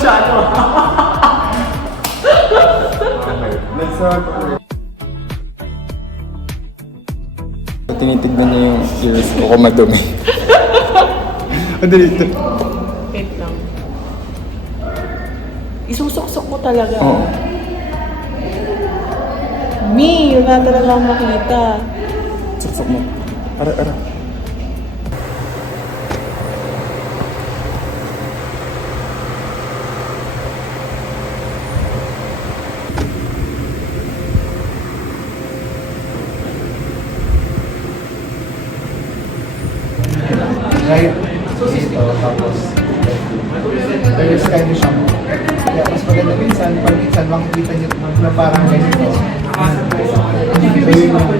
masyado. Okay, let's start. Tinitignan niya yung ears ko kung madumi. Ano dito? Wait lang. Isusok-sok mo talaga. Oo. Me, wala talaga akong makita. Saksok mo. Ara. Right dito, tapos there's kind of siyang kaya mas maganda minsan, pag minsan makikita niyo na parang ganito. So yun yung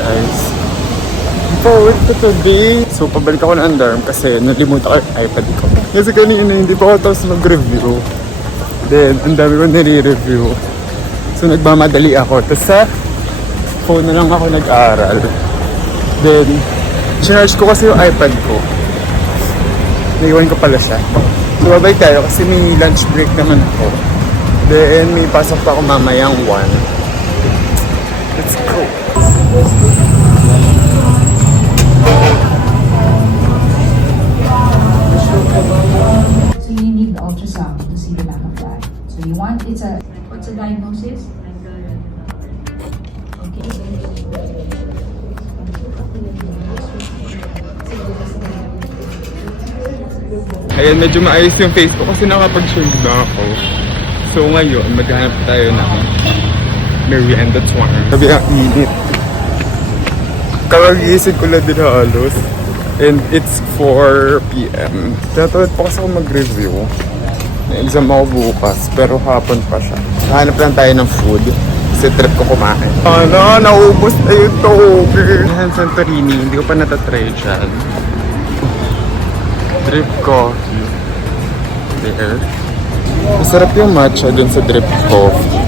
Guys, forward to today. So, pabalik ako ng dorm kasi nalimutan ko yung iPad ko. Kasi kanina hindi pa ako tapos mag-review. Then, ang dami ko nire-review. So, nagmamadali ako. Tapos sa phone na lang ako nag-aaral. Then, charge ko kasi yung iPad ko. Naiwan ko pala siya. So, babay tayo kasi may lunch break naman ako. Then, may pasok pa ako mamayang 1. Let's go! So you need the ultrasound to see the lack of blood. So you want, what's the diagnosis? Okay. Ayan, medyo maayos yung face ko kasi nakapag-shave na ako. So ngayon, maghanap tayo ng merienda twang. Sabi ang init. Kakagising ko lang din halos. And it's 4 p.m. Tatawad pa kasi ako mag-review. May exam ako bukas, pero hapon pa siya. Hanap lang tayo ng food. Kasi trip ko kumain. Ano, naubos na yung toge. Yan, Santorini. Hindi ko pa natatry dyan. Drip coffee. There. Masarap yung matcha dun sa drip coffee.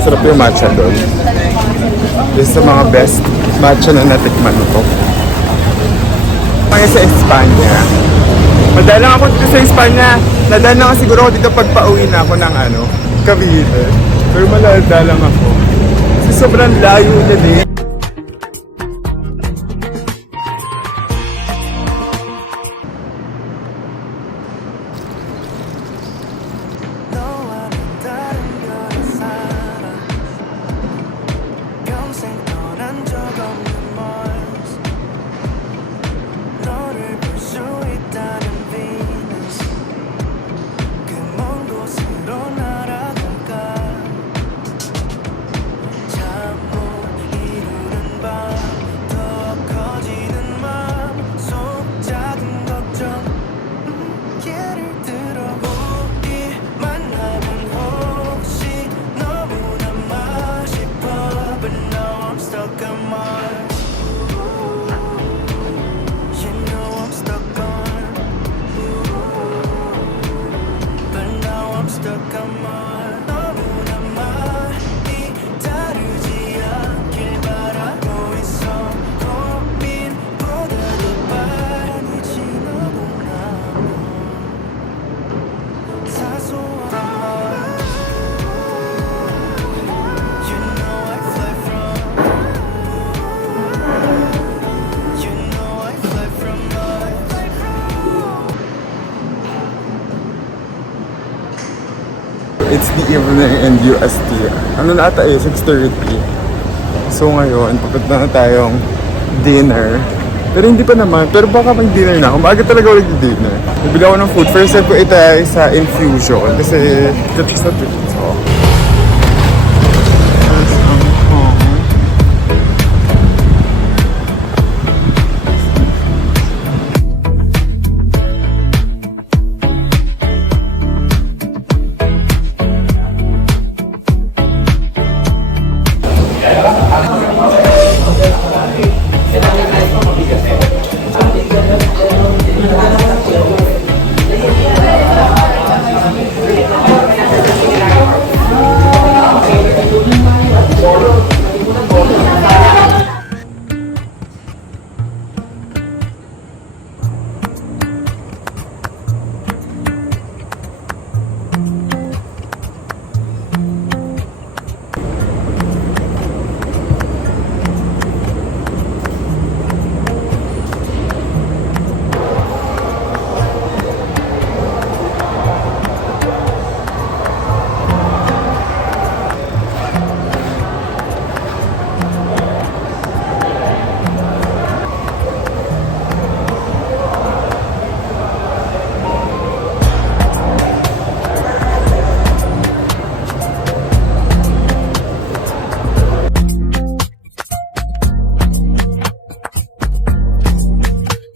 Masarap yung matcha dun. This sa mga best matcha na natikman ko. Kaya sa Espanya. Madalang ako dito sa Espanya. Nadaan lang siguro ako dito pag pauwi na ako ng Cavite. Pero malada lang ako. Kasi sobrang layo na din. It's the evening in UST. Ano na ata 6:30. So ngayon, papunta na tayong dinner. Pero hindi pa naman. Pero baka mag-dinner na ako. Maaga talaga ulit yung dinner. Nabili ako ng food. First time ko itay sa infusion. Kasi, ito sa